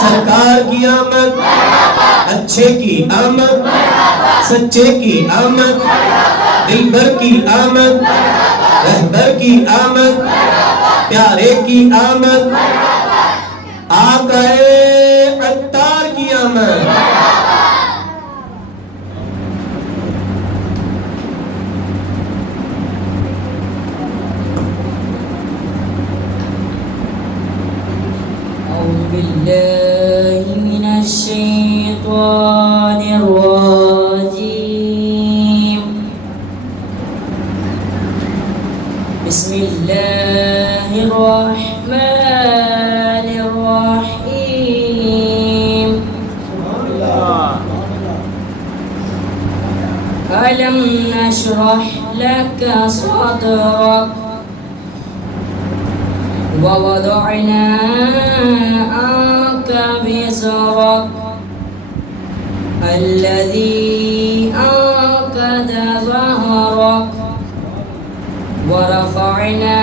سرکار کی آمد، اچھے کی آمد، سچے کی آمد، دلبر کی آمد، رہبر کی آمد، پیارے کی آمد، آقا عطار کی آمد۔ أعوذ بالله من الشيطان الرجيم. بسم الله الرحمن الرحيم. ألم نشرح لك صدرك ووضعنا عنك وزرك الذي أنقض ظهرك ورفعنا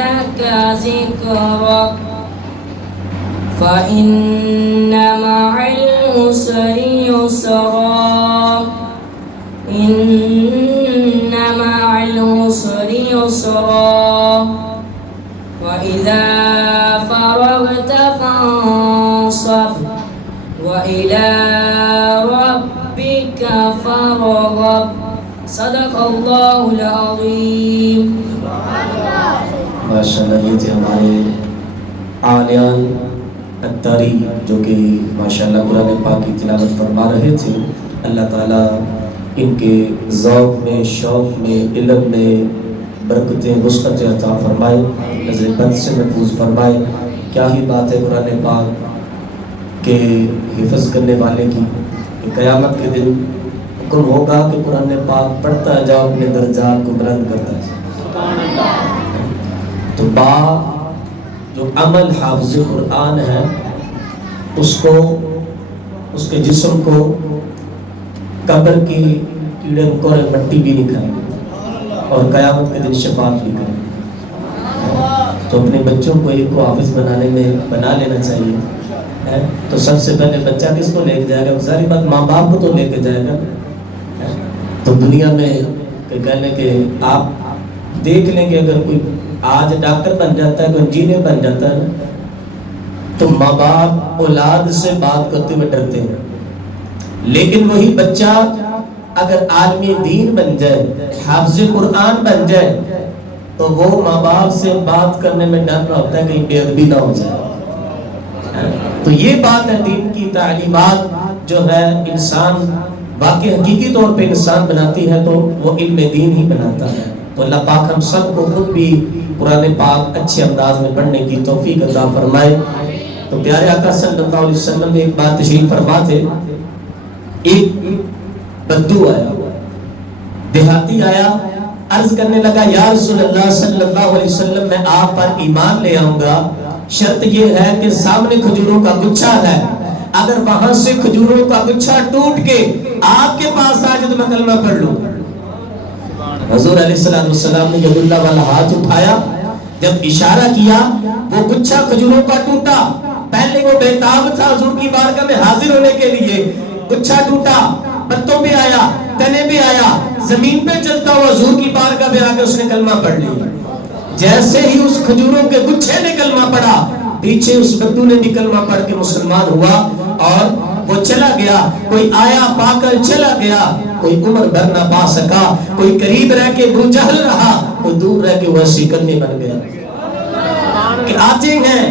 لك ذكرك فإن مع العسر يسرا إن مع العسر يسرا وإذا فرغت فانصب وإلى ربك فارغب. صدق اللہ العظیم. ماشاءاللہ یہ تھے ہمارے عالیان عطاری جو کہ ماشاءاللہ قرآن پاک کی تلاوت فرما رہے تھے. اللہ تعالیٰ ان کے ذوق میں، شوق میں، علم میں برکتیں وسعت عطا فرمائے، نظر بد سے محفوظ فرمائے. کیا ہی بات ہے قرآن پاک کے حفظ کرنے والے کی. قیامت کے دن حکم ہوگا کہ قرآن پاک پڑھتا جاؤ، اپنے درجات کو بلند کرتا جاؤ. تو جو عمل حافظ قرآن ہے اس کو، اس کے جسم کو قبر کی کیڑے مکوڑے مٹی بھی نہیں کھائے اور قیامت کے دن شفاعت بھی کرے. تو اپنے بچوں کو ایک کو حافظ بنانے میں بنا لینا چاہیے. تو سب سے پہلے بچہ کس کو لے کے جائے گا؟ ظاہر بات ماں باپ کو تو لے کے جائے گا. تو دنیا میں کہنے کہ آپ دیکھ لیں گے اگر کوئی آج ڈاکٹر بن جاتا ہے، کوئی انجینئر بن جاتا ہے تو ماں باپ اولاد سے بات کرتے ہوئے ڈرتے ہیں. لیکن وہی بچہ اگر عالم دین بن جائے، حافظ قرآن بن جائے تو وہ ماں باپ سے بات کرنے میں ڈر رہا ہوتا ہے کہیں بے ادبی نہ ہو جائے. تو یہ بات ہے، دین کی تعلیمات جو ہے انسان واقعی حقیقی طور پہ انسان بناتی ہے تو وہ علم دین ہی بناتا ہے. تو اللہ پاک ہم سب کو خود بھی قرآن پاک اچھے انداز میں پڑھنے کی توفیق عطا فرمائے. تو پیارے آقا صلی اللہ علیہ وسلم نے ایک بات تشریف فرما تھے. ایک بدو آیا، دیہاتی آیا، عرض کرنے لگا یا رسول اللہ صلی اللہ علیہ وسلم میں آپ پر ایمان لے آؤں گا، شرط یہ ہے کہ سامنے کھجوروں کا گچھا ہے، اگر وہاں سے کھجوروں کا گچھا ٹوٹ کے آپ کے پاس آ جائے تو میں کلمہ پڑھ لوں. حضور علیہ السلام نے ید اللہ والا ہاتھ اٹھایا، جب اشارہ کیا وہ گچھا کھجوروں کا ٹوٹا. پہلے وہ بےتاب تھا حضور کی بارگاہ میں حاضر ہونے کے لیے، گچھا ٹوٹا، پتوں پہ آیا، تنے پہ آیا، زمین پہ چلتا ہوا حضور کی بارگاہ میں آ کے اس نے کلمہ پڑھ لیا. جیسے ہی اس کھجوروں کے گچھے نے کلمہ پڑھا، پیچھے اس بدو نے بھی کلمہ پڑھ کے مسلمان ہوا اور وہ چلا گیا. کوئی آیا پا کر چلا گیا، کوئی عمر بھر نہ پا سکا، کوئی قریب رہ کے ابو جہل رہا، کوئی دور رہ کے وہ سکندر بن گیا. کہ آتے ہیں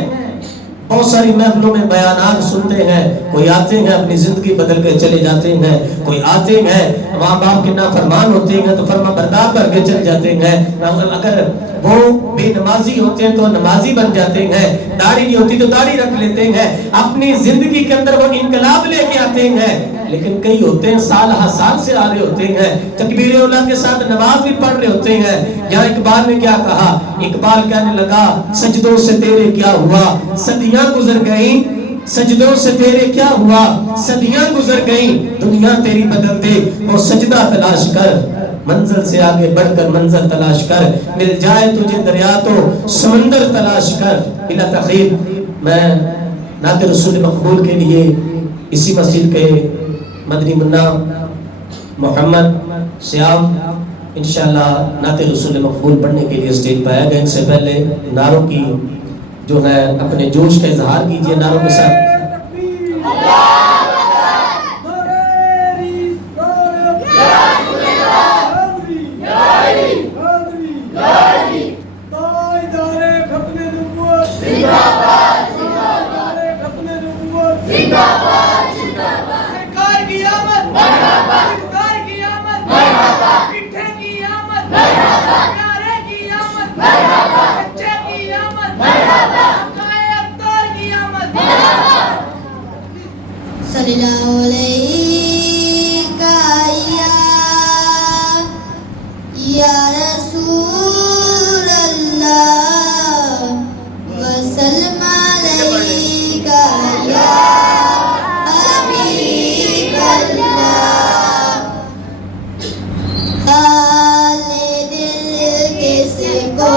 بہت ساری محفلوں میں بیانات سنتے ہیں، کوئی آتے ہیں اپنی زندگی بدل کے چلے جاتے ہیں، کوئی آتے ہیں ماں باپ کے نافرمان ہوتے ہیں تو فرما بردار کر کے چلے جاتے ہیں، اگر وہ بے نمازی ہوتے ہیں تو نمازی بن جاتے ہیں، داڑھی نہیں ہوتی تو داڑھی رکھ لیتے ہیں، اپنی زندگی کے اندر وہ انقلاب لے کے آتے ہیں. لیکن کئی ہوتے ہیں سال ہر سال سے آ رہے ہوتے ہیں، تکبیر اولاد کے ساتھ نماز بھی پڑھ رہے ہوتے ہیں. یہاں اقبال نے کیا کہا؟ اقبال کہنے لگا سجدوں سے تیرے کیا ہوا، صدیاں گزر گئیں، سجدوں سے تیرے کیا ہوا، صدیاں گزر گئیں، دنیا تیری بدل دے، وہ سجدہ تلاش کر، منزل سے آگے بڑھ کر منزل تلاش کر، مل جائے تجھے دریا تو سمندر تلاش کر. بلا تخیر میں نعت رسول مقبول کے لیے اسی مسجد کے مدنی منا محمد سیام انشاءاللہ نعت رسول مقبول پڑھنے کے لیے اسٹیج پہ آیا گیا. ان سے پہلے نعروں کی جو ہے اپنے جوش کا اظہار کیجئے نعروں کے ساتھ. صلی اللہ علیہ یا رسول اللہ وسلم علیہ یا حبیب اللہ. حال دل کس کو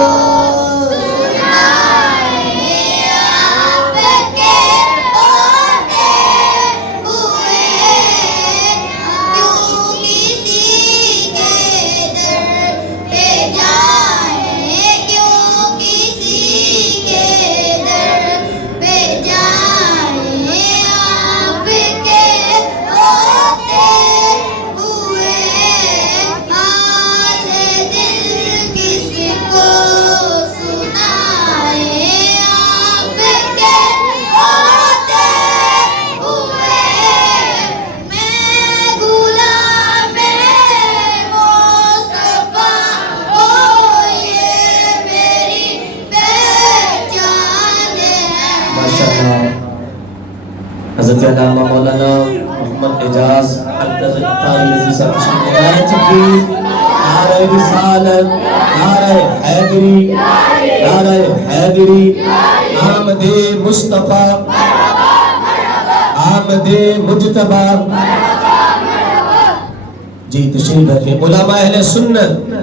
حضرت علامہ مولانا محمد اعجاز القاری عزیز صاحب نعرہ رسالت، نعرہ حیدری، نعرہ حیدری، آمد مصطفیٰ، آمد مجتبیٰ. جی تشریف رکھیں علماء اہل سنت،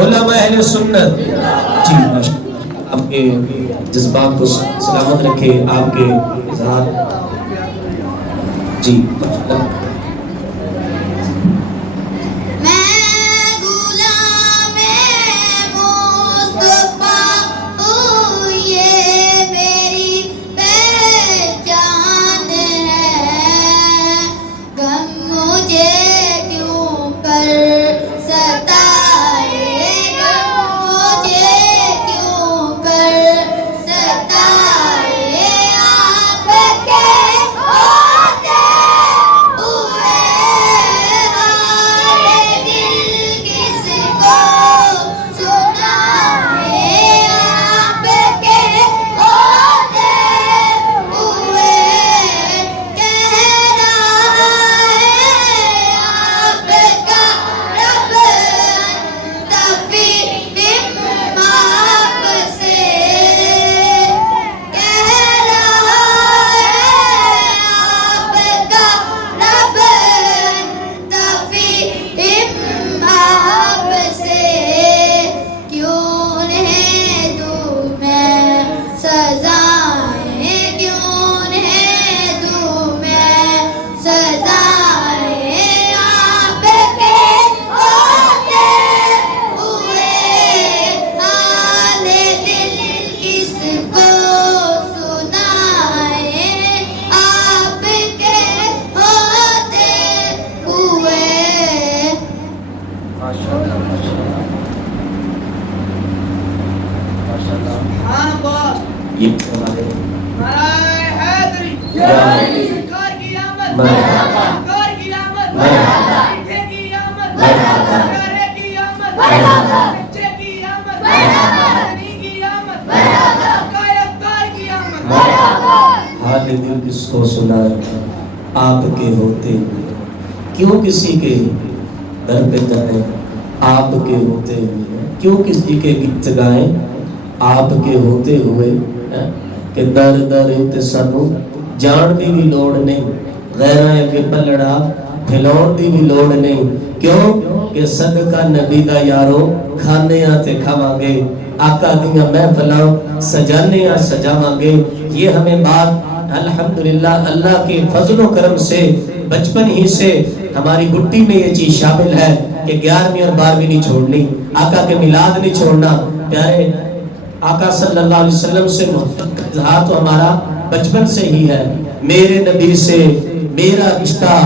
علماء اہل سنت. جی آپ کے جذبات کو سلامت رکھے، آپ کے اظہار. جی حال دل کس کو سنائے آپ کے ہوتے ہوئے، کیوں کسی کے در پہ جائیں آپ کے ہوتے ہوئے، کیوں کسی کے گیت گائیں آپ کے ہوتے ہوئے، کہ در در تے سانو جان دی بھی لوڑ نہیں، غیراں اگے پلڑا پھیلاؤن دی بھی لوڑ نہیں. کیوں کہ صدقہ نبی دا یارو کھانے آتے کھاواں گے، آقا دیاں محفلاں سجانے آ سجاواں گے. یہ ہمیں بات الحمدللہ اللہ کے فضل و کرم سے بچپن ہی سے ہماری گٹی میں یہ چیز شامل ہے کہ 11ویں اور 12ویں نہیں چھوڑنی، آقا کے میلاد نہیں چھوڑنا۔ پیارے آقا صلی اللہ علیہ وسلم سے محبت کا اظہار تو ہمارا بچپن سے ہی ہے۔ میرے نبی سے میرا رشتہ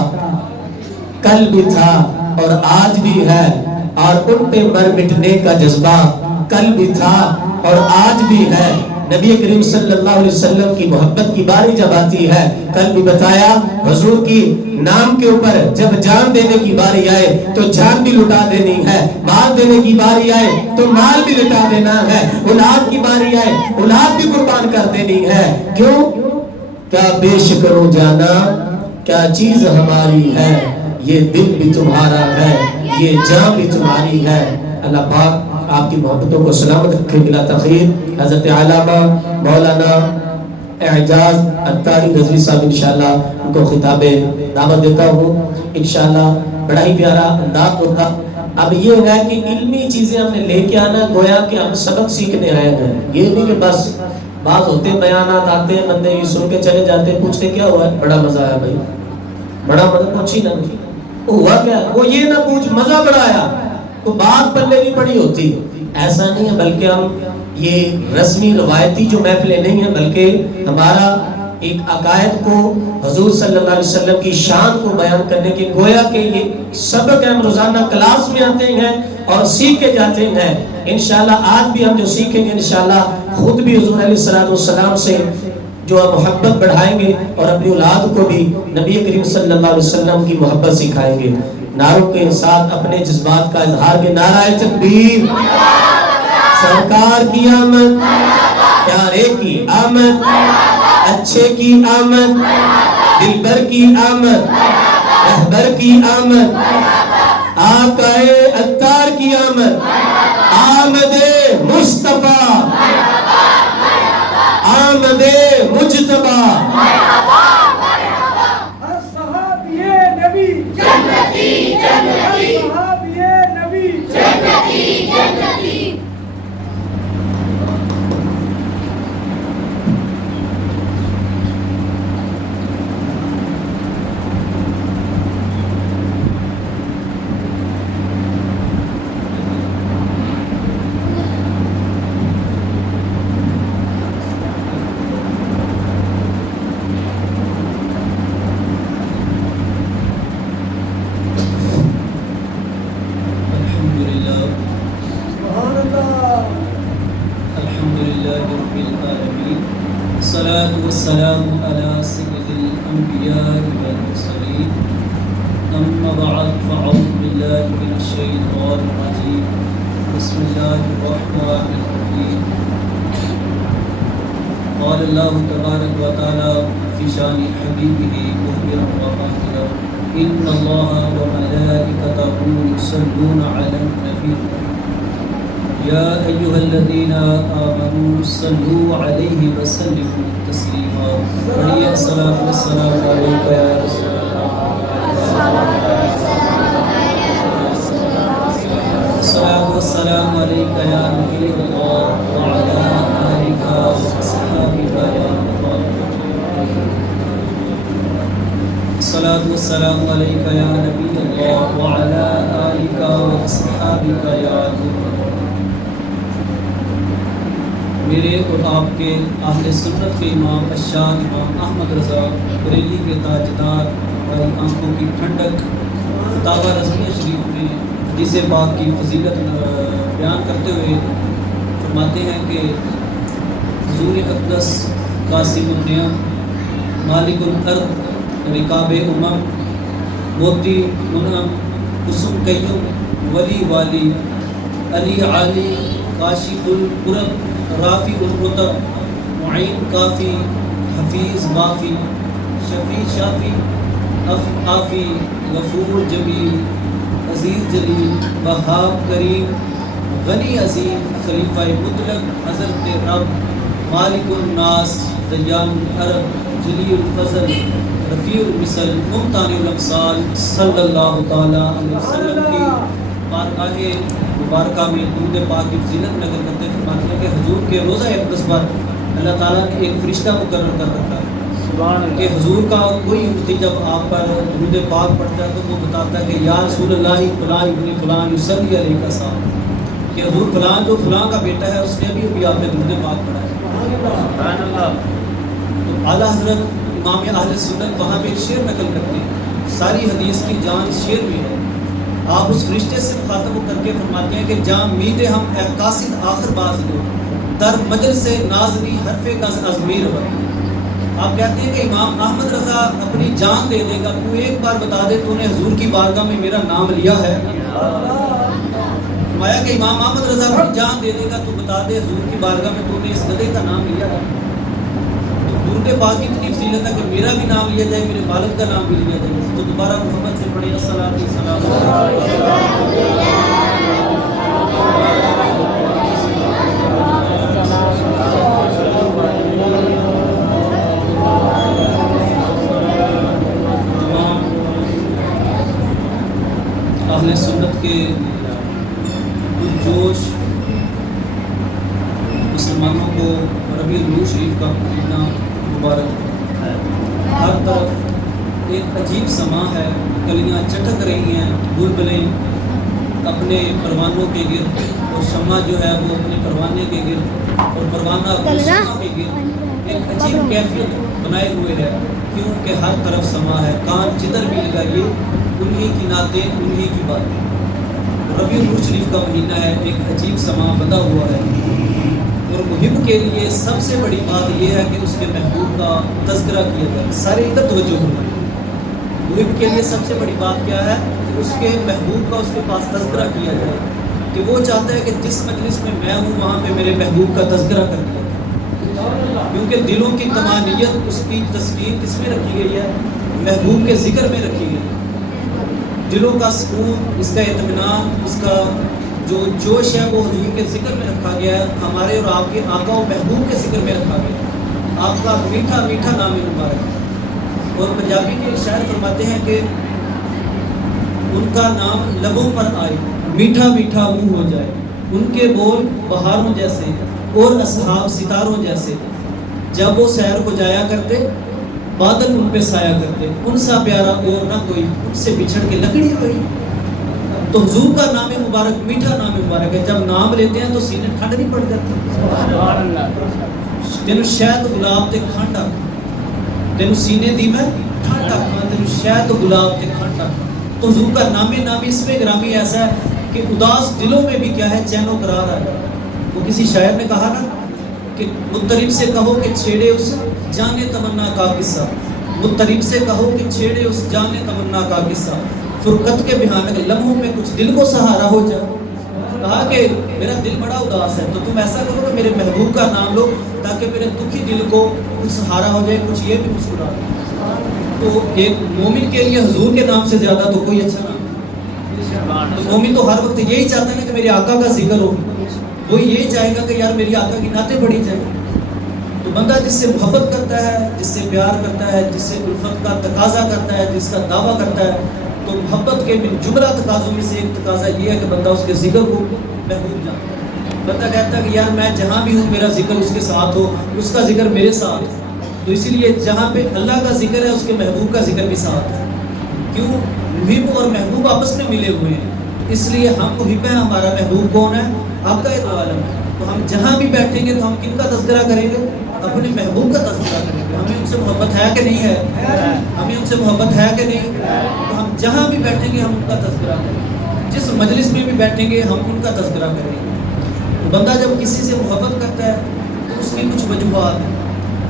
کل بھی تھا اور آج بھی ہے، اور ان پہ مر مٹنے کا جذبہ کل بھی تھا اور آج بھی ہے۔ نبی کریم صلی اللہ علیہ وسلم کی محبت کی باری جب آتی ہے، کل بھی بتایا حضور کی نام کے اوپر جب جان دینے کی باری آئے تو جان بھی لٹا دینی ہے، مال دینے کی باری آئے تو مال بھی لٹا دینا ہے، اولاد کی باری آئے اولاد بھی قربان کر دینی ہے۔ کیوں؟ کیا پیش کروں جانا، کیا چیز ہماری ہے، یہ دل بھی تمہارا ہے، یہ جان بھی تمہاری ہے۔ اللہ پاک آپ کی محبتوں کو سلامت رکھے بلا تخیر۔ حضرت علامہ مولانا اعجاز اتاری رضوی صاحب انشاءاللہ ان کو خطاب دعوت دیتا ہوں۔ انشاءاللہ بڑا ہی پیارا انداز ہوگا۔ اب یہ ہے کہ علمی چیزیں ہم نے لے کے آنا، گویا کہ ہم سبق سیکھنے آئے ہیں، یہ نہیں کہ بس بعض ہوتے بیانات آتے ہیں بندے یہ سن کے چلے جاتے ہیں، پوچھتے کیا ہوا ہے، بڑا مزہ آیا بھائی، بڑا مزہ، پوچھی نہ ہوا کیا، وہ یہ نہ پوچھ مزہ بڑا آیا، تو بات پلے نہیں پڑی ہوتی۔ ایسا نہیں ہے، بلکہ ہم یہ رسمی روایتی جو محفلیں نہیں ہیں، بلکہ ہمارا ایک عقائد کو حضور صلی اللہ علیہ وسلم کی شان کو بیان کرنے کے گویا کہ یہ سبق ہم روزانہ کلاس میں آتے ہیں اور سیکھ کے جاتے ہیں۔ انشاءاللہ آج بھی ہم جو سیکھیں گے انشاءاللہ خود بھی حضور علیہ السلام سے جو محبت بڑھائیں گے اور اپنی اولاد کو بھی نبی کریم صلی اللہ علیہ وسلم کی محبت سکھائیں گے۔ نعروں کے ساتھ اپنے جذبات کا اظہار کے نعرہ تکبیر، سرکار کی آمد، پیارے کی آمد، اچھے کی آمد، دلبر کی آمد، رہبر کی آمد، آقا اتار کی آمد، آمد مصطفیٰ، آمد مجتبیٰ، والسلام على سيد الأنبياء والمرسلين أما بعد فأعوذ بالله من الشيطان الرجيم بسم الله الرحمن الرحيم قال الله تبارك وتعالى في شان حبيبه مخبرا وقائلا إن الله وملائكته يصلون على النبي يا أيها الذين آمنوا صلوا عليه وسلموا تسليما عليه الصلاة والسلام عليك يا رسول الله الصلاة والسلام عليك يا نبي الله وعلى آلك وأصحابك يا الله الصلاة والسلام عليك يا نبي الله وعلى آلك وأصحابك يا الله میرے اور آپ کے اہل سنت کے امام الشاہ امام احمد رضا بریلی کے تاجدار اور آنکھوں کی ٹھنڈک فتاوی رضویہ شریف میں حدیث پاک کی فضیلت بیان کرتے ہوئے فرماتے ہیں کہ حضور اقدس قاسم النعم مالک الارض رکاب امم موتی منعم قسم قیوم ولی والی علی عالی کاشف القرب رافی الرتب معین کافی حفیظ وافی شفیع شافی عافی غفور جمیل عزیز جلیل وہاب کریم غنی عظیم خلیفہ مطلق حضرت رب مالک الناس دیان العرب جلی الفضل رفیع المثل ممتان الامثال صلی اللہ تعالی علیہ وسلم کی بارگاہ مبارکہ میں درود پاک کی فضیلت نقل کرتے فرماتے ہیں کہ حضور کے روضہ اقدس پر اللہ تعالیٰ نے ایک فرشتہ مقرر کر رکھا ہے کہ حضور کا کوئی مفتی جب آپ پر درود پاک پڑھتا ہے تو وہ بتاتا ہے کہ یا رسول اللہ فلاں ابن فلاں یصلی علیہ کا صاحب، کہ حضور فلاں جو فلاں کا بیٹا ہے اس نے بھی آپ نے درود پاک پڑھا ہے۔ تو اعلیٰ حضرت امام اہل سنت وہاں پہ شعر نقل کرتے ہیں، ساری حدیث کی جان شعر میں ہے۔ آپ اس فرشتے سے مخاطب کر کے فرماتے ہیں کہ جام مید ہم اے قاصد آخر باز لو در مجلس سے نازنی حرف گز ازمیر ہو۔ آپ کہتے ہیں کہ امام احمد رضا اپنی جان دے دے گا، تو ایک بار بتا دے تو نے حضور کی بارگاہ میں میرا نام لیا ہے؟ فرمایا کہ امام احمد رضا اپنی جان دے دے گا تو بتا دے حضور کی بارگاہ میں تو نے اس گدھے کا نام لیا ہے؟ درود پاک کی اتنی فضیلت ہے کہ میرا بھی نام لیا جائے، میرے والد کا نام بھی لیا جائے۔ تو دوبارہ محمد سے پڑھیں الصلاۃ والسلام اہل سنت کے جوش مسلمانوں کو ربیع الاول شریف کا مہینہ مبارک ہے۔ ہر طرف ایک عجیب سما ہے، کلیاں چٹک رہی ہیں، بلبلیں اپنے پروانوں کے گرد، اور شمع جو ہے وہ اپنے پروانے کے گرد، اور پروانہ اپنے شمع کے گرد ایک عجیب کیفیت بنائے ہوئے ہے، کیونکہ ہر طرف سما ہے۔ کان جدھر بھی لگائیے انہی کی نعتیں، انہی کی باتیں۔ ربیع الاول شریف کا مہینہ ہے، ایک عجیب سما بندہ ہوا ہے، اور محب کے لیے سب سے بڑی بات یہ ہے کہ اس کے محبوب کا تذکرہ کیا جائے۔ سارے ادھر توجہ ہونا ہے۔ محب کے لیے سب سے بڑی بات کیا ہے کہ اس کے محبوب کا اس کے پاس تذکرہ کیا جائے، کہ وہ چاہتا ہے کہ جس مجلس میں میں ہوں وہاں پہ میرے محبوب کا تذکرہ کر دیا جائے، کیونکہ دلوں کی طمانینت اس کی تصویر کس میں رکھی گئی ہے؟ محبوب کے ذکر میں رکھی گئی ہے۔ دلوں کا سکون، اس کا اطمینان، اس کا جو جوش ہے وہ حضور کے ذکر میں رکھا گیا ہے، ہمارے اور آپ کے آقا و محبوب کے ذکر میں رکھا گیا ہے۔ آپ کا میٹھا میٹھا نام مبارک۔ اور پنجابی کے شاعر فرماتے ہیں کہ ان کا نام لبوں پر آئے، میٹھا میٹھا منہ ہو جائے، ان کے بول بہاروں جیسے اور اصحاب ستاروں جیسے، جب وہ سیر کو جایا کرتے بادل ان پہ سایہ کرتے، ان سا پیارا اور نہ کوئی، ان سے بچھڑ کے لکڑی ہوئی۔ تو حضور کا نام مبارک میٹھا نام مبارک ہے، جب نام لیتے ہیں تو سینے ٹھنڈ نہیں پڑ جاتی۔ تینو شہد گلاب تے کھنڈ آ، تینو سینے دی میں ٹھنڈ آ، تینو شہد گلاب تے کھنڈ آ۔ تو حضور کا نامی اس میں گرامی ایسا ہے کہ اداس دلوں میں بھی کیا ہے؟ چین و قرار آ جائے۔ وہ کسی شاعر نے کہا نا کہ مضطرب سے کہو کہ چھیڑے اس جانے تمنا کا قصہ، مضطرب سے کہو کہ چھیڑے اس جانے تمنا کا قصہ، فرقت کے بھیانک لمحوں میں کچھ دل کو سہارا ہو جائے۔ کہا کہ میرا دل بڑا اداس ہے تو تم ایسا کرو کہ میرے محبوب کا نام لو تاکہ میرے دکھی دل کو کچھ سہارا ہو جائے، کچھ یہ بھی مسکرا دے۔ تو ایک مومن کے لیے حضور کے نام سے زیادہ تو کوئی اچھا نام نہیں۔ تو مومن تو ہر وقت یہی چاہتا ہے کہ میرے آقا کا ذکر ہو، وہ یہی چاہے گا کہ یار میری آقا کی نعتیں پڑھی جائیں۔ تو بندہ جس سے محبت کرتا ہے، جس سے پیار کرتا ہے، جس سے الفت کا تقاضا کرتا ہے، جس کا دعویٰ کرتا ہے، تو محبت کے من جملہ تقاضوں میں سے ایک تقاضا یہ ہے کہ بندہ اس کے ذکر کو محبوب جانتا ہے۔ بندہ کہتا ہے کہ یار میں جہاں بھی ہوں میرا ذکر اس کے ساتھ ہو، اس کا ذکر میرے ساتھ ہو۔ تو اسی لیے جہاں پہ اللہ کا ذکر ہے اس کے محبوب کا ذکر بھی ساتھ ہے۔ کیوں؟ محب اور محبوب آپس میں ملے ہوئے ہیں، اس لیے ہم محب ہیں، ہمارا محبوب کون ہے؟ آقا دو عالم ہے۔ تو ہم جہاں بھی بیٹھیں گے تو ہم کن کا تذکرہ کریں گے؟ اپنے محبوب کا تذکرہ کریں گے۔ ہمیں ان سے محبت ہے کہ نہیں ہے؟ ہمیں ان سے محبت ہے کہ نہیں؟ تو ہم جہاں بھی بیٹھیں گے ہم ان کا تذکرہ کریں گے، جس مجلس میں بھی بیٹھیں گے ہم ان کا تذکرہ کریں گے۔ تو بندہ جب کسی سے محبت کرتا ہے تو اس کی کچھ وجوہات ہیں۔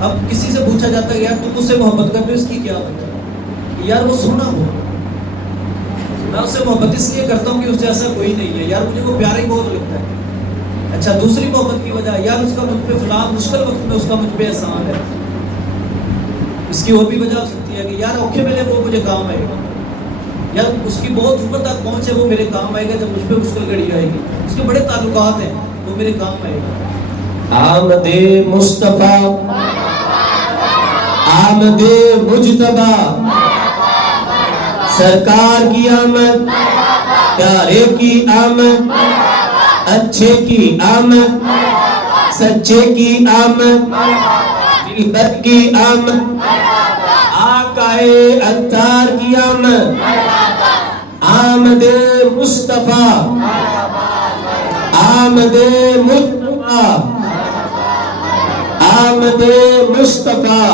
اب کسی سے پوچھا جاتا ہے یار تم مجھ سے محبت کرتے ہو، اس کی کیا وجہ ہے؟ یار وہ سونا ہو، میں اس سے محبت اس لیے کرتا ہوں کہ اس جیسا کوئی نہیں ہے، یار مجھے وہ پیارا ہی بہت لگتا ہے۔ اچھا دوسری محبت کی وجہ، یار اس کا مجھ پہ فلاں مشکل وقت میں اس کا مجھ پہ احسان ہے۔ اس کی اور بھی وجہ ہو سکتی ہے کہ یار اوکھے ملے وہ مجھے کام آئے گا، یار اس کی بہت اوپر تک پہنچ ہے وہ میرے کام آئے گا، جب مجھ پہ مشکل گھڑی آئے گی، اس کے بڑے تعلقات ہیں وہ میرے کام آئے گا۔ آمد مصطفیٰ، آمد مجتبیٰ، سرکار کی آمد، پیارے کی آمد، اچھے کی آمد، سچے کی آمد۔ الہد کی آمد، آقائے اتار کی آمد، آمد مصطفیٰ، آمد مصطفیٰ، آمد مصطفیٰ،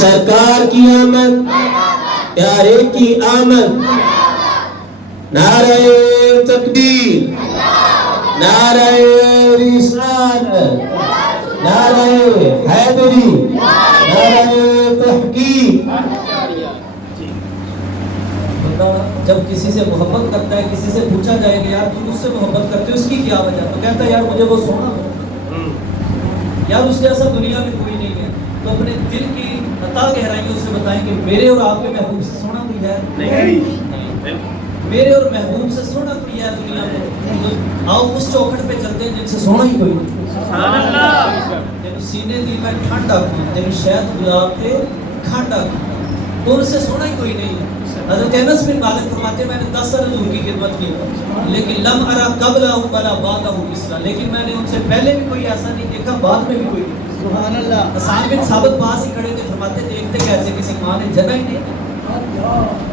سرکار کی آمد، پیارے کی آمد، نعرہ تکبیر، نعرہ رسالت، نعرہ حیدری، نعرہ تحقیق۔ بندہ جب کسی سے محبت کرتا ہے، کسی سے پوچھا جائے کہ یار تم اس سے محبت کرتے ہو، اس کی کیا وجہ؟ تو کہتا ہے یار مجھے وہ سونا ہو، یار اس جیسا دنیا میں کوئی نہیں ہے۔ تو اپنے دل کی عطا گہرائیوں سے بتائیں کہ میرے اور آپ کے محبوب سے سونا کوئی ہے؟ نہیں۔ میرے اور محبوب سے سونا کوئی ہے دنیا میں؟ آؤ اس چوکھٹ پہ چلتے ہیں جن سے سونا ہی کوئی نہیں۔ سبحان اللہ۔ جن سینے دل میں ٹھنڈ آتی، جن شہد گلاب کے کھنڈ آتی، تو ان سے سونا ہی کوئی نہیں ہے۔ حضرت انس بن مالک فرماتے ہیں میں نے 10 سال حضور کی خدمت کی، لیکن لم ارا قبلہ ولا بعدہ مثلا، لیکن میں نے ان سے پہلے بھی کوئی ایسا نہیں دیکھا، بعد میں بھی کوئی نہیں۔ سبحان اللہ۔ حسان بن ثابت پاس ہی کھڑے تھے، فرماتے دیکھتے کیسے کسی ماں نے جگہ ہی نہیں۔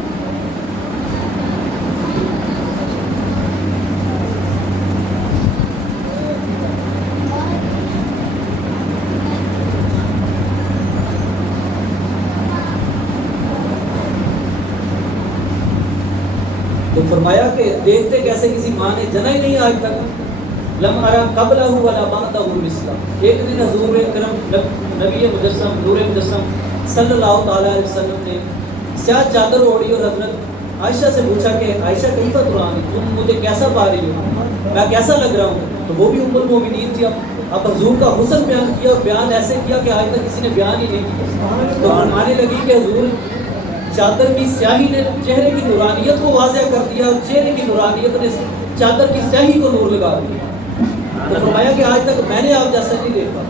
تو فرمایا کہ دیکھتے کیسے کسی ماں نے جنا ہی نہیں آج تک، لم ارا قبلہ ولا بعدہ مثلا۔ ایک دن حضور کرم نبی مجسم نور مجسم صلی اللہ تعالی علیہ وسلم نے سیاہ چادر اوڑھی اور حضرت عائشہ سے پوچھا کہ عائشہ کیفا ترانی، تم مجھے کیسا پا رہی ہو، میں کیسا لگ رہا ہوں؟ تو وہ بھی ام المومنین تھی۔ اب حضور کا حسن بیان کیا، اور بیان ایسے کیا کہ آج تک کسی نے بیان ہی نہیں کیا۔ تو فرمانے لگی کہ حضور چادر کی سیاہی نے چہرے کی نورانیت کو واضح کر دیا، اور چہرے کی نورانیت نے چادر کی سیاہی کو نور لگا دیا۔ تو فرمایا کہ آج تک میں نے آپ جیسا نہیں دیکھا۔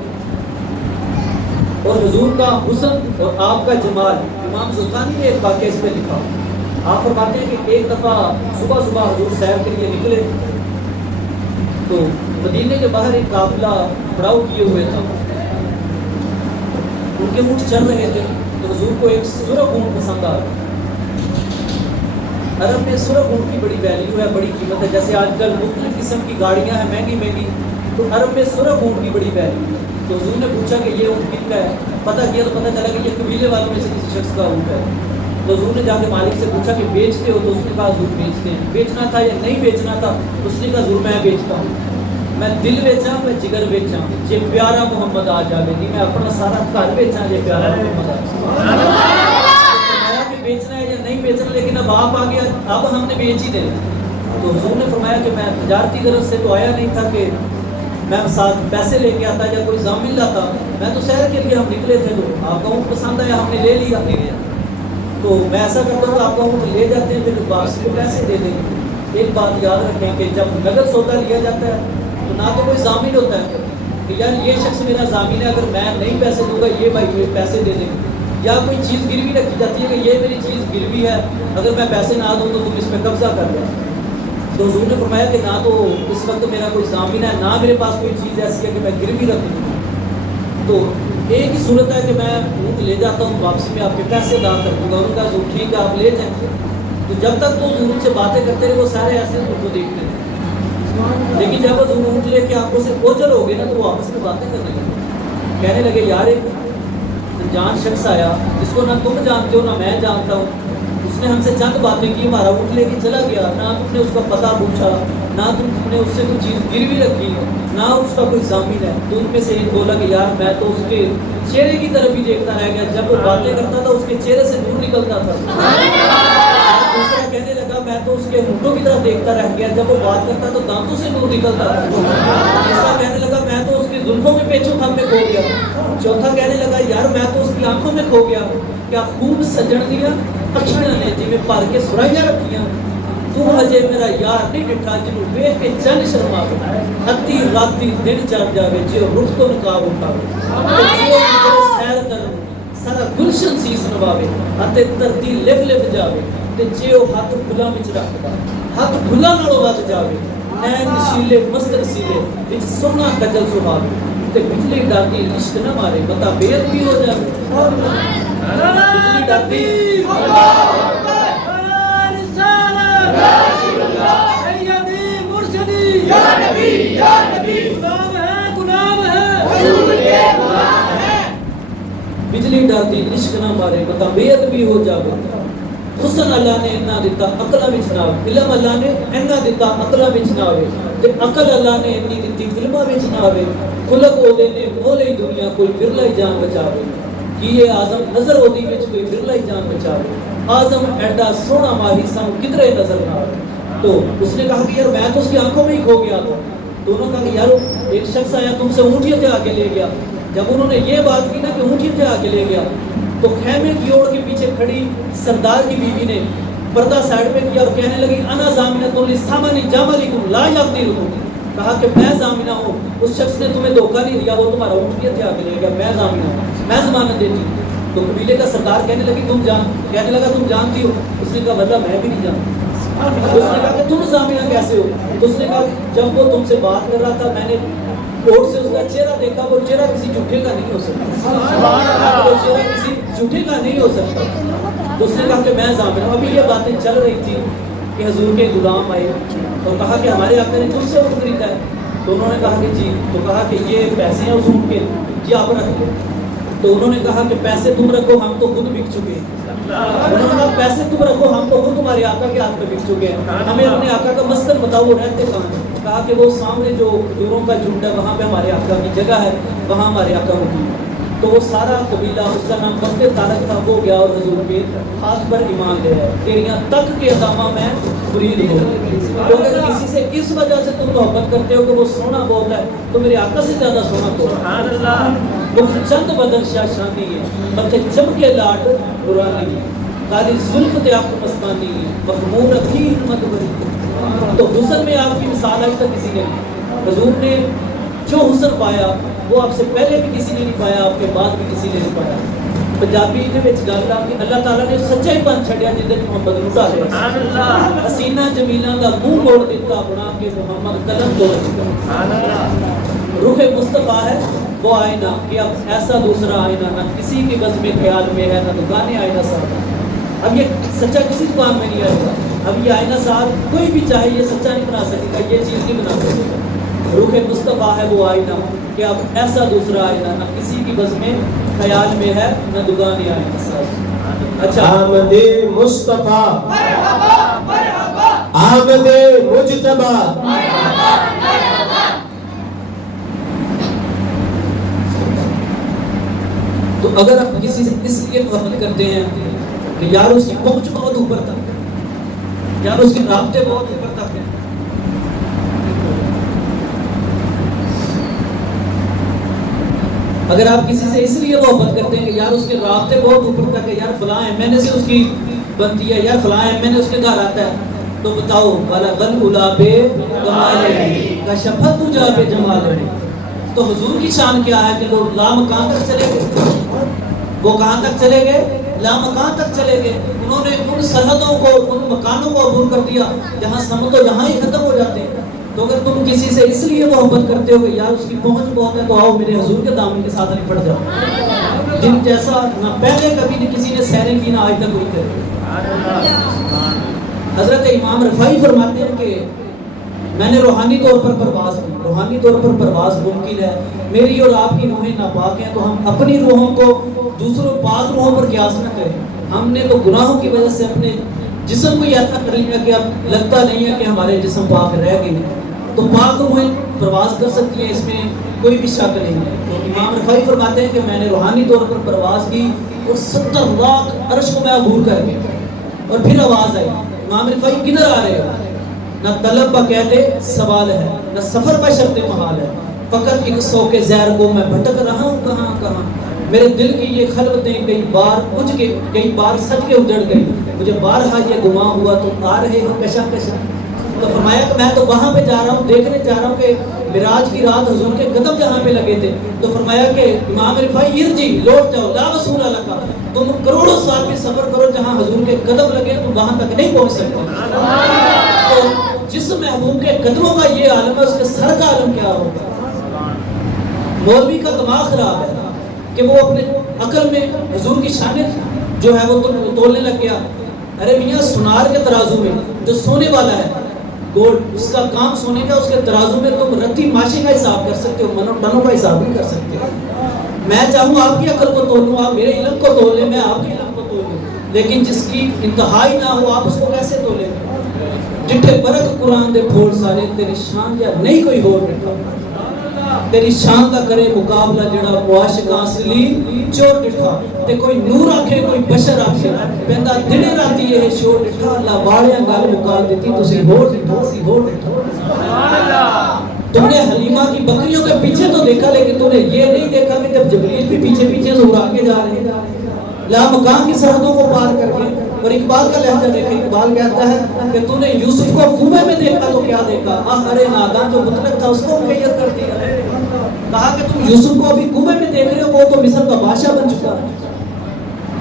اور حضور کا حسن اور آپ کا جمال، امام زرقانی نے ایک واقعہ اس پہ لکھا۔ آپ فرماتے ہیں کہ ایک دفعہ صبح صبح حضور سیر کے لیے نکلے تو مدینے کے باہر ایک قافلہ پڑاؤ کیے ہوئے تھا، ان کے اونٹ چل رہے تھے، تو حضور کو ایک سرخ اونٹ پسند آ رہا۔ عرب میں سرخ اونٹ کی بڑی ویلیو ہے، بڑی قیمت ہے۔ جیسے آج کل مختلف قسم کی گاڑیاں ہیں مہنگی مہنگی، تو عرب میں سرخ اونٹ کی بڑی ویلیو ہے۔ تو حضور نے پوچھا کہ یہ اونٹ کن کا ہے؟ پتہ کیا تو پتہ چلا کہ یہ قبیلے والوں میں سے کسی شخص کا اونٹ ہے۔ تو حضور نے جا کے مالک سے پوچھا کہ بیچتے ہو؟ تو اس نے کہا حضور بیچتے ہیں۔ بیچنا تھا یا نہیں بیچنا تھا؟ اس نے کہا حضور میں بیچتا ہوں، میں دل بیچا، میں جگر بیچا، یہ پیارا محمد آ جاوے، نہیں میں اپنا سارا گھر بیچا، یہ پیارا محمد آ جاوے۔ بیچنا ہے یا نہیں بیچنا، لیکن اب آپ آ گیا، اب ہم نے بیچ ہی دینا۔ تو حضور نے فرمایا کہ میں تجارتی غرض سے تو آیا نہیں تھا کہ میں ساتھ پیسے لے کے آتا یا کوئی ضامن لاتا، میں تو سیر کے لیے ہم نکلے تھے، تو آپ کا اونٹ پسند آیا، ہم نے لے لیا۔ تو میں ایسا کرتا ہوں کہ آپ کا اونٹ لے جاتے ہیں، پھر واپسی کو پیسے دے دیں گے۔ ایک بات یاد رکھیں کہ جب نقد سودا لیا جاتا ہے تو نہ تو کوئی ضامن ہوتا ہے کہ یار یہ شخص میرا ضامن ہے، اگر میں نہیں پیسے دوں گا یہ بھائی پیسے دے دیں گے، یا کوئی چیز گروی رکھی جاتی ہے کہ یہ میری چیز گروی ہے، اگر میں پیسے نہ دوں تو تم اس پہ قبضہ کر لو۔ تو حضور نے فرمایا کہ نہ تو اس وقت میرا کوئی ضامن ہے، نہ میرے پاس کوئی چیز ایسی ہے کہ میں گروی رکھوں۔ تو ایک ہی صورت ہے کہ میں اونٹ لے جاتا ہوں، واپسی میں آپ کے پیسے ادا کر دوں گا۔ ان کا ضرور ٹھیک ہے آپ لے جائیں۔ تو جب تک تو حضور سے باتیں کرتے رہے، وہ سارے ایسے ان کو دیکھتے رہے، لیکن جب وہ اونٹ لے کے آپ کو سے اوجل ہو گئے نا، تو وہ آپس میں باتیں کرنے لگے، کہنے لگے یار ایک جان شخص آیا جس کو نہ تم جانتے ہو نہ میں جانتا ہوں، اس نے ہم سے چند باتیں کی، ہمارا اونٹ لے کے چلا گیا، نہ تم نے اس کا پتہ پوچھا، نہ تم نے اس سے کوئی چیز گروی رکھی، نہ اس کا کوئی ضامن ہے۔ تو ان میں سے ایک بولا کہ یار میں تو اس کے چہرے کی طرف ہی دیکھتا رہ گیا، جب وہ باتیں کرتا تھا اس کے چہرے سے نور نکلتا تھا۔ دوسرا کہنے لگا میں تو اس کے ہونٹوں کی طرف دیکھتا رہ گیا، جب وہ بات کرتا تو دانتوں سے نور نکلتا تھا۔ تیسرا کہنے لگا میں تو اس کی زلفوں میں پیچو خم میں کھو گیا۔ چوتھا کہنے لگا یار میں تو اس کی آنکھوں میں کھو گیا، کیا خوب سجن دیا اکھیاں نے جی میں پھر کے سرائیاں رکھیاں، تو ہجے میرا یار نہیں ڈٹھا جنوں ویکھ کے چن شرماوے، ادھی راتی دن چڑھ جاوے جے رخ تو نقاب اٹھاوے، جے سیر کرن سارا گلشن سیس نواوے، اتے دھرتی لب لب جاوے، تے جے او ہاتھ پھلاں وچ رکھدا ہاتھ پھلاں نالوں ود جاوے، نین نشیلے مست رسیلے وچ سونا کجل سہاوے، تے کہ بجلی ڈالتی عشق نہ مارے بتا بید بھی ہو جائے بجلی ڈالتی بجلی ڈالتی عشق نہ مارے بتا بید بھی ہو جاوے حسن اللہ نے اتنا دیتا عقل وچ نہ آوے علم اللہ نے اتنا دیتا عقل وچ نہ آوے تے عقل اللہ نے اتنی دیتی علم وچ نہ آوے خلق او دے نے مولے دنیا کوئی برلا ہی جان بچاوے کہ یہ اعظم نظر او دی وچ کوئی برلا ہی جان بچاوے اعظم ایڈا سونا ماہی سم کدرے نظر نہ آوے تو اس نے کہا کہ یار میں تو اس کی آنکھوں میں ہی کھو گیا تھا دونوں کہا کہ یار ایک شخص آیا تم سے اونٹیاں تھے آگے لے گیا جب انہوں نے یہ بات کی نا کہ اونٹیاں تھے آگے لے گیا تو خیمے کی اوڑ کے پیچھے کھڑی سردار کی بیوی نے پردہ سائڈ پہ کیا اور کہنے لگی انا ضامنۃ للثمن جملکم لا یقدرکم کہا کہ میں ضامنہ ہوں اس شخص نے تمہیں دھوکہ نہیں دیا وہ تمہارا اونٹیاں تھے آگے لے گیا میں ضامنہ ہوں میں ضمانت دیتی ہوں تو قبیلے کا سردار کہنے لگا تم جانتی ہو اس نے کہا واللہ میں بھی نہیں جانتی اس نے کہا کہ تم ضامنہ کیسے ہو تو اس نے کہا جب وہ تم سے بات کر رہا تھا میں نے کوٹ سے اس کا چہرہ دیکھا وہ چہرہ کسی جھوٹے کا نہیں ہو سکتا وہ چہرہ کسی جھوٹے کا نہیں ہو سکتا تو اس نے کہا کہ میں ضامن ہوں ابھی یہ باتیں چل رہی تھی کہ حضور کے غلام آئے اور کہا کہ ہمارے آقا نے تم سے اونٹ خریدا ہے تو انہوں نے کہا کہ جی تو کہا کہ یہ پیسے ہیں اس اونٹ کے جی آپ رکھ لو تو انہوں نے کہا کہ پیسے تم رکھو ہم تو خود بک چکے ہیں انہوں نے کہا پیسے تم رکھو ہم تو خود تمہارے آقا کے ہاتھ میں بک چکے ہیں ہمیں اپنے آقا کا مسکن بتاؤ وہ رہتے کہاں ہیں کہا کہ وہ سامنے جو کھجوروں کا جھنڈ ہے وہاں پہ ہمارے آقا کی جگہ ہے وہاں ہمارے آقا ہوتی ہے تو وہ سارا قبیلہ اس کا نام وقت تارک تھا وہ گیا اور حضور کے ہاتھ پر ایمان لے آئے تیریاں تک کے عظامہ میں مرید ہوں تو اگر کسی سے اس وجہ سے تم محبت کرتے ہو کہ وہ سونا بہت ہے تو میرے آقا سے زیادہ سونا کون وہ چند بدن شاہ شانی ہے متھے چمکے لاٹ برانی ہے کالی زلف تے آپ مستانی ہے مخمور اخیر مت بری تو حسن میں آپ کی مثال آج تک کسی نے نہیں حضور نے جو حسن پایا وہ آپ سے پہلے بھی کسی نے نہیں پایا آپ کے بعد بھی کسی نے نہیں پایا پنجابی دے وچ گل آ کہ اللہ تعالیٰ نے سچا ہی بن چھڈیا جے محمد نو ڈالے حسینہ جمیلہ دا منہ موڑ دیتا بنا کے محمد قلم تو روح مصطفیٰ ہے وہ آئینہ کہ اب ایسا دوسرا آئینہ نہ کسی کے بزم خیال میں ہے نہ دکانے آئینہ صاحب اب یہ سچا کسی دکان میں نہیں آئے گا اب یہ آئینہ صاحب کوئی بھی چاہے یہ سچا نہیں بنا سکے گا یہ چیز نہیں بنا سکے گا روح مصطفیٰ ہے وہ آئینہ کہ اب ایسا دوسرا آئینہ نہ کسی کی بزم خیال میں ہے نہ دکانے آئینہ صاحب اچھا آمد مصطفیٰ آمد مجتبہ تو اگر آپ کسی سے اس لیے محبت کرتے ہیں کہ یار اس کی پہنچ بہت اوپر تک یار اس کے رابطے بہت اوپر تک ہیں اگر آپ کسی سے اس لیے محبت کرتے ہیں کہ یار اس کے رابطے بہت اوپر تک ہے یار فلاں ایم این اے سے اس کی بنتی ہے یار فلاں ایم این اے اس کے گھر آتا ہے تو بتاؤ والا بل الا بے کمال کا شفت جا بے جمال ہے تو حضور کی شان کیا ہے کہ وہ لامکان تک چلے گئے وہ کہاں تک چلے گئے لامکان تک چلے گئے انہوں نے ان سرحدوں کو ان مکانوں کو عبور کر دیا جہاں سمت و جہاں ہی ختم ہو جاتے ہیں تو اگر تم کسی سے اس لیے محبت کرتے ہو کہ یار اس کی پہنچ بہت ہے تو آؤ میرے حضور کے دامن کے ساتھ لپٹ جاؤ جن جیسا نہ پہلے کبھی کسی نے سیریں کی نہ آج تک کوئی کرے حضرت امام رفاعی فرماتے ہیں کہ میں نے روحانی طور پر پرواز کی روحانی طور پر پرواز ممکن ہے میری اور آپ کی روحیں ناپاک ہیں تو ہم اپنی روحوں کو دوسروں پاک روحوں پر قیاس نہ کریں ہم نے تو گناہوں کی وجہ سے اپنے جسم کو ایسا کر لیا کہ اب لگتا نہیں ہے کہ ہمارے جسم پاک رہ گئے تو پاک روحیں پرواز کر سکتی ہیں اس میں کوئی بھی شک نہیں ہے تو امام رفاعی فرماتے ہیں کہ میں نے روحانی طور پر پرواز کی اور 70 لاکھ عرش کو میں عبور کر گیا اور پھر آواز آئی امام رفاعی کدھر آ رہے ہو نہ طلب با کہتے سوال ہے نہ سفر با شرط محال ہے فقط ایک سو کے زہر کو میں بھٹک رہا ہوں کہاں کہاں میرے دل کی یہ خلوتیں کئی بار اجھ کے کئی بار سج کے اجڑ گئی مجھے بارہا یہ گماں ہوا تو آ رہے ہو کشا کشا تو فرمایا کہ میں تو وہاں پہ جا رہا ہوں دیکھنے جا رہا ہوں کہ معراج کی رات حضور کے قدم جہاں پہ لگے تھے تو فرمایا کہ امام رفاعی ارجی لوٹ جاؤ لا وصول لک تم کروڑوں سال بھی سفر کرو جہاں حضور کے قدم لگے تم وہاں تک نہیں پہنچ سکتے تو جس محبوب کے قدموں کا یہ عالم ہے اس کے سر کا عالم کیا ہوگا مولوی کا دماغ خراب ہے کہ وہ اپنے عقل میں حضور کی شان جو ہے وہ تولنے لگ گیا. ارے میاں سونار کے ترازو میں جو سونے والا ہے گولڈ جس کا کام سونے کا اس کے ترازو میں تم رتی ماشی کا حساب کر سکتے ہو, منوں ٹنوں کا حساب نہیں کر سکتے. میں چاہوں آپ کی عقل کو تول لوں, آپ میرے علم کو تول لیں, میں آپ کے علم کو تول لوں, لیکن جس کی انتہائی نہ ہو آپ اس کو کیسے تولیں. جٹھے برت قرآن دے پھوڑ سارے تیری شان یا نہیں کوئی ہو بیٹھا, تیری شان کا کرے مقابلہ جڑا معاشقاں سلیم چور ڈٹھا تے کوئی نور آکھے کوئی بشر آکھے پیندا دنے راتی یہ شور ڈٹھا. اللہ واڑیاں گل مکال دیتی تسی ہور ڈٹھا سی ہور ڈٹھا. تم نے حلیمہ کی بکریوں کے پیچھے تو دیکھا لیکن تم نے یہ نہیں دیکھا کہ جب جبریل بھی پیچھے پیچھے زہرا کے جا رہے ہیں لامکان کی سرحدوں کو پار کر کے. اور اقبال کا لہجہ دیکھیں, اقبال کہتا ہے کہ تو نے یوسف کو کنویں میں دیکھا تو کیا دیکھا, ارے نادان جو مطلق تھا اس کو مقید کر دیا. کہا کہ تم یوسف کو ابھی کنویں میں دیکھ رہے ہو, وہ تو مصر کا بادشاہ بن چکا ہے.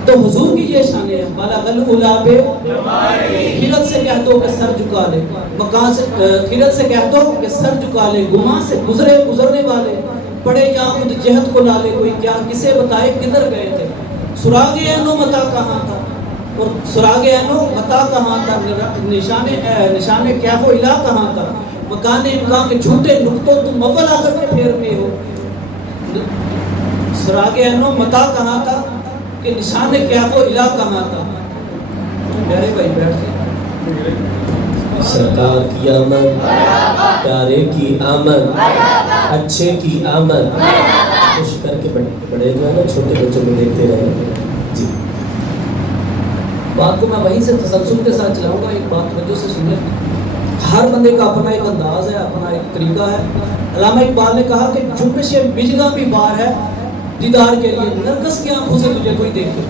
تو حضور کی یہ شان ہے بالا غل غلاب خیرت سے کہہ دو کہ سر جھکا لے, مکان سے خیرت سے کہہ دو کہ سر جھکا لے, گمان سے گزرنے والے پڑے یا خود جہت کو لا لے, کوئی کیا کسے بتائے کدھر گئے تھے. سراغ اینو متا کہاں تھا, اور سراغ اینو متا کہاں تھا, نشان کیف و الہ کہاں تھا, مکان امکان کے جھوٹے نقطوں تم اول آخر کے پھیر میں ہو. سراغ اینو متا کہاں تھا کہ نشان کیف و الہ کہاں تھا. میرے بھائی بیٹھ سرکار کی آمد, پیارے کی آمد, اچھے کی آمد. خوش کر کے بڑے جو ہے نا چھوٹے بچوں کو دیکھتے رہے. جی بات کو میں وہیں سے تسلسل کے ساتھ چلاؤں گا. ایک بات توجہ سے سنیں, ہر بندے کا اپنا ایک انداز ہے, اپنا ایک طریقہ ہے. علامہ اقبال نے کہا کہ جنبش بجگاں بھی بار ہے دیدار کے لیے, نرگس کی آنکھوں سے تجھے کوئی دیکھے.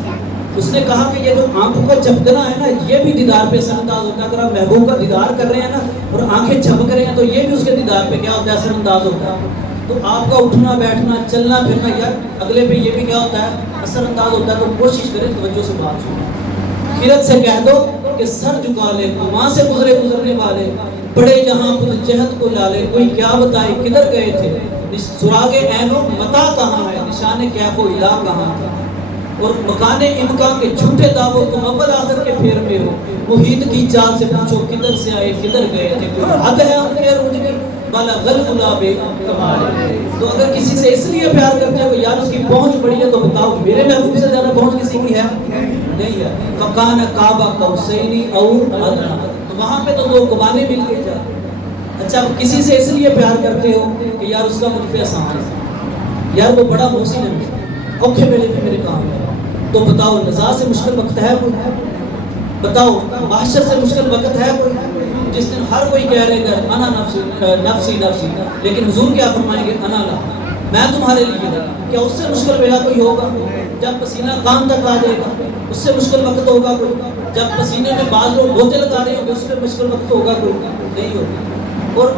اس نے کہا کہ یہ جو آنکھوں کا جھپکنا ہے نا یہ بھی دیدار پہ اثر انداز ہوتا ہے. اگر آپ محبوب کا دیدار کر رہے ہیں نا اور آنکھیں جھپک رہے ہیں تو یہ بھی اس کے دیدار پہ کیا ہوتا ہے, اثر انداز ہوتا ہے. تو آپ کا اٹھنا بیٹھنا چلنا پھرنا یار اگلے پہ یہ بھی کیا ہوتا ہے, اثر انداز ہوتا ہے. تو کوشش کریں توجہ سے بات سنیں. خیرت سے کہہ دو کہ سر جھکا لے, وہاں سے گزرنے والے بڑے یہاں خود جہت کو لا لے, کوئی کیا بتائے کدھر گئے تھے. سراغ اینو متا کہاں ہے, نشان کیف و الہ کہاں تھا, اور مکان امکان کے جھوٹے دعووں تم اول آخر کے پھیر میں ہو. محیط کی چال سے پوچھو کدھر سے آئے کدھر گئے تھے, کوئی حد ہے ان کے عروج کی بالا غل غلاب کمال. تو اگر کسی سے اس لیے پیار کرتے ہو یار اس کی پہنچ بڑی ہے تو بتاؤ میرے محبوب سے زیادہ پہنچ کسی کی ہے نہیں ہے. فکان کعبہ قوسین او ادنی, تو وہاں پہ تو دو کمانے مل کے جاتے. اچھا کسی سے اس لیے پیار کرتے ہو کہ یار اس کا مجھ پہ احسان ہے, یار وہ بڑا محسن ہے, اوکھے میرے پہ میرے کام ہے. تو بتاؤ نزاع سے مشکل وقت ہے کوئی, بتاؤ محشر سے مشکل وقت ہے کوئی, جس دن ہر کوئی کہہ رہے گا انا نفسی نفسی نفسی, لیکن حضور کیا فرمائیں گے انا لا, میں تمہارے لیے ہوں. کیا اس سے مشکل ویلا کوئی ہوگا جب پسینہ کان تک آ جائے گا, اس سے مشکل وقت ہوگا کوئی جب پسینے میں بعض لوگ گوتے لگا رہے ہوں گے, اس سے مشکل وقت ہوگا کوئی نہیں ہوگا. اور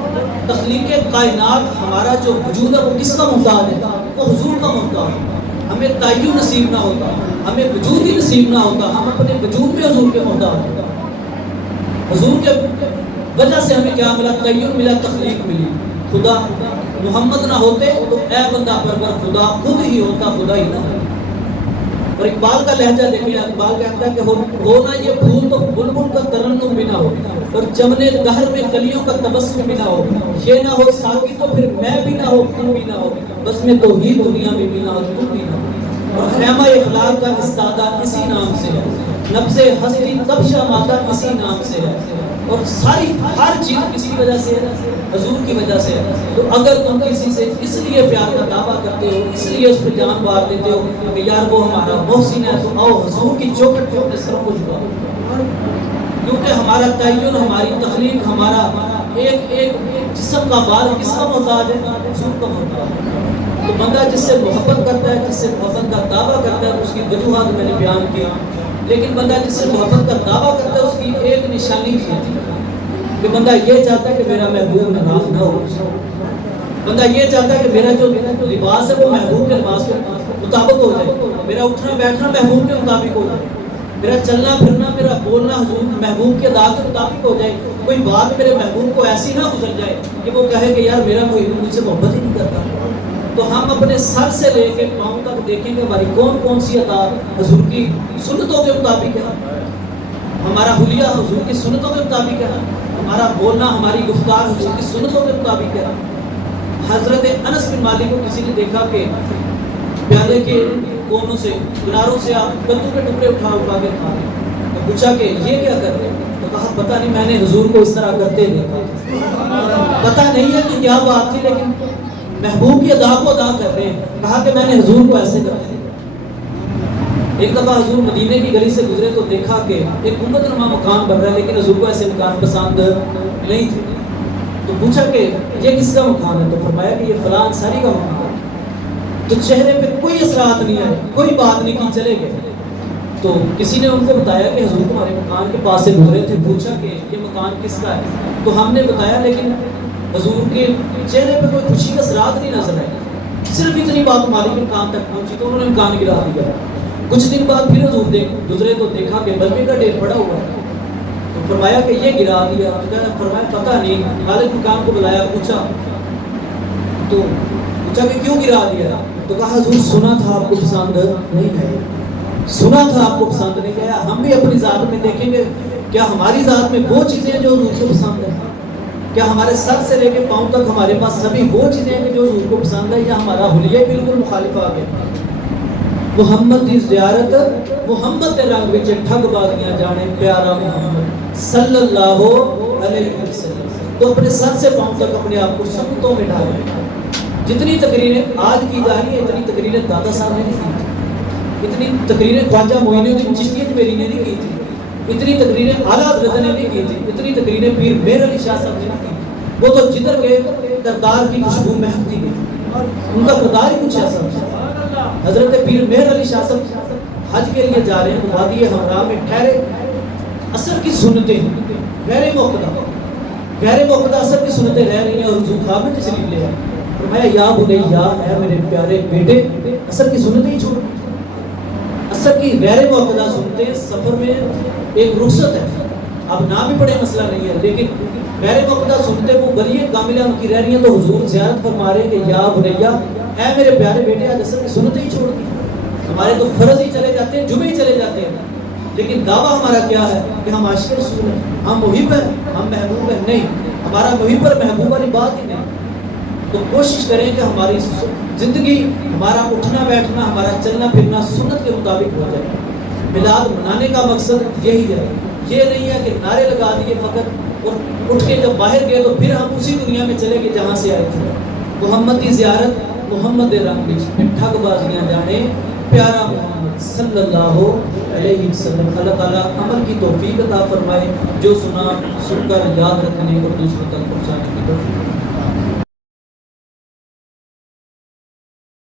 تخلیق کائنات ہمارا جو وجود ہے وہ کس کا محتاج ہے, وہ حضور کا محتاج ہے. ہمیں تعین نصیب نہ ہوتا, ہمیں وجود ہی نصیب نہ ہوتا, ہم اپنے وجود میں حضور کے محتاج ہوتا. حضور کے وجہ سے ہمیں کیا ملا, تعین ملا, تخلیق ملی. خدا محمد نہ ہوتے تو اے بندہ پرور خدا خود ہی ہوتا, خدا ہی نہ ہوتا. اور اقبال کا لہجہ دیکھیں, اقبال کہتا ہے کہ ہونا یہ پھول تو بلبل کا ترنم بھی نہ ہو, اور چمنے دہر میں کلیوں کا تبسم بھی نہ ہو. یہ نہ ہو ساقی تو پھر میں بھی نہ ہو, تم بھی نہ ہو, بس میں تو ہی دنیا میں بھی نہ ہو, تم بھی نہ ہو. اور خیمہ اخلاق کا استادہ اسی نام سے ہے, نبض ہستی تب شاماتا اسی نام سے ہے, اور ساری ہر چیز کسی وجہ سے ہے, حضور کی وجہ سے ہے. تو اگر تم کسی سے اس لیے پیار کا دعویٰ کرتے ہو, اس لیے اس پہ جان مار دیتے ہو کہ یار وہ ہمارا محسن ہے, تو آؤ حضور کی چوکھٹ پہ اپنے سر کو جھکاؤ. کیونکہ ہمارا تعین, ہماری تخلیق, ہمارا ایک ایک جسم کا بال کس کا محتاج ہے, حضور کا محتاج ہے. تو بندہ جس سے محبت کرتا ہے, جس سے محبت کا دعویٰ کرتا ہے, اس کی وجوہات میں نے بیان کی. لیکن بندہ جس سے محبت کا دعویٰ کرتا ہے اس کی ایک نشانی ہوتی ہے کہ بندہ یہ چاہتا ہے کہ میرا محبوب ناراض نہ ہو, بندہ یہ چاہتا ہے کہ میرا جو لباس ہے وہ محبوب کے لباس کے مطابق ہو جائے, میرا اٹھنا بیٹھنا محبوب کے مطابق ہو جائے, میرا چلنا پھرنا, میرا بولنا حضور محبوب کے ادا کے مطابق ہو جائے. کوئی بات میرے محبوب کو ایسی نہ گزر جائے کہ وہ کہے کہ یار میرا کوئی مجھ سے محبت ہی نہیں کرتا. تو ہم اپنے سر سے لے کے پاؤں تک دیکھیں گے ہماری کون کون سی عطا حضور کی سنتوں کے مطابق ہے، ہمارا حلیہ حضور کی سنتوں کے مطابق ہے، ہمارا بولنا ہماری گفتار حضور کی سنتوں کے مطابق ہے۔ حضرت انس بن مالک کو کسی نے دیکھا کہ پیالے کے کونوں سے کناروں سے آپ کدو کے ٹکڑے اٹھا اٹھا کے کھا رہے ہیں، تو پوچھا کہ یہ کیا کر رہے ہیں؟ تو کہا پتہ نہیں، میں نے حضور کو اس طرح کرتے دیکھا، پتہ نہیں ہے کہ کیا بات تھی، لیکن محبوب کی ادا کو ادا کر رہے ہیں۔ کہا کہ میں نے حضور کو ایسے کرتے دیکھا۔ ایک دفعہ حضور مدینے کی گلی سے گزرے تو دیکھا کہ ایک گنبد نما مکان بن رہا ہے، لیکن حضور کو ایسے مکان پسند نہیں تھے، تو پوچھا کہ یہ کس کا مکان ہے؟ تو فرمایا کہ یہ فلاں انصاری کا مکان ہے۔ تو چہرے پہ کوئی اثرات نہیں آئے، کوئی بات نہیں کی، چلے گئے۔ تو کسی نے ان کو بتایا کہ حضور تمہارے مکان کے پاس سے گزرے تھے، پوچھا کہ یہ مکان کس کا ہے؟ تو ہم نے بتایا، لیکن حضور کے چہرے پہ کوئی خوشی کا اثرات نہیں نظر آئے۔ صرف اتنی بات مالک کے کان تک پہنچی تو انہوں نے مکان گرا دیا۔ کچھ دن بعد پھر حضور گزرے تو دیکھا کہ بلبے کا ڈھیر پڑا ہوا ہے، تو فرمایا کہ یہ گرا دیا۔ فرمایا پتہ نہیں، مالک مکان کو بلایا، پوچھا کہ کیوں گرا دیا؟ تو کہا حضور سنا تھا آپ کو پسند نہیں آیا، سنا تھا آپ کو پسند نہیں آیا۔ ہم بھی اپنی ذات میں دیکھیں گے کیا ہماری ذات میں وہ چیزیں جو حضور کو پسند ہے؟ کیا ہمارے سر سے لے کے پاؤں تک ہمارے پاس سبھی وہ چیزیں ہیں جو حضور کو پسند ہے، یا ہمارا حلیہ بالکل مخالف آ گیا؟ محمد دی زیارت محمد دے رنگ وچ ٹھگ باغیاں جانے پیارا محمد صلی اللہ علیہ وسلم۔ تو اپنے سر سے پاؤں تک اپنے آپ کو سنتوں میں ڈالیں۔ جتنی تقریریں آج کی جا رہی ہیں اتنی تقریریں دادا صاحب نے نہیں کی، اتنی تقریریں خواجہ معین الدین چشتی میری نے نہیں کی تھی، اتنی تقریریں اعلیٰ حضرت نے نہیں کی تھی، اتنی تقریریں پیر مہر علی شاہ صاحب نے نہیں کی۔ وہ تو جدھر گئے کردار کی خوشبو مہکتی گئی، ان کا کردار ہی کچھ ایسا تھا۔ حضرت پیر مہر علی شاہ صاحب حج کے لیے جا رہے ہیں، تو وادی حمراء میں ٹھہرے، اثر کی سنتیں غیر موقع اثر کی سنتیں رہ رہی ہیں، اور حضور خواب میں تشریف لے آئے۔ فرمایا یا بنیا، ہے میرے پیارے بیٹے، اثر کی سنتیں ہی چھوڑ، اثر کی غیر موقع سنتیں سفر میں ایک رخصت ہے، اب نہ بھی پڑے مسئلہ نہیں ہے، لیکن غیر موقع سنتیں وہ بلیے کاملہ ان کی رہ رہی ہیں۔ تو حضور زیارت فرما رہے ہیں کہ یا بنیا، اے میرے پیارے بیٹے، آج اثر کی سنتیں ہی چھوڑ دی، ہمارے تو فرض ہی چلے جاتے ہیں، جمعے ہی چلے جاتے ہیں، لیکن دعویٰ ہمارا کیا ہے کہ ہم عاشق رسول ہیں، ہم محب ہیں، ہم محبوب ہیں؟ نہیں، ہمارا محب اور محبوب والی بات ہی نہیں۔ تو کوشش کریں کہ ہماری زندگی، ہمارا اٹھنا بیٹھنا، ہمارا چلنا پھرنا سنت کے مطابق ہو جائے۔ میلاد منانے کا مقصد یہی ہے، یہ نہیں ہے کہ نعرے لگا دیے فقط اور اٹھ کے جب باہر گئے تو پھر ہم اسی دنیا میں چلے گئے جہاں سے آئے تھے۔ محمد کی زیارت محمد رنگ ٹھگ بازیاں جانے پیارا محمد صلی اللہ علیہ وسلم۔ اللہ تعالیٰ عمل کی توفیق عطا فرمائے، جو سنا سن کر یاد رکھنے اور دوسروں تک پہنچانے کی توفیق۔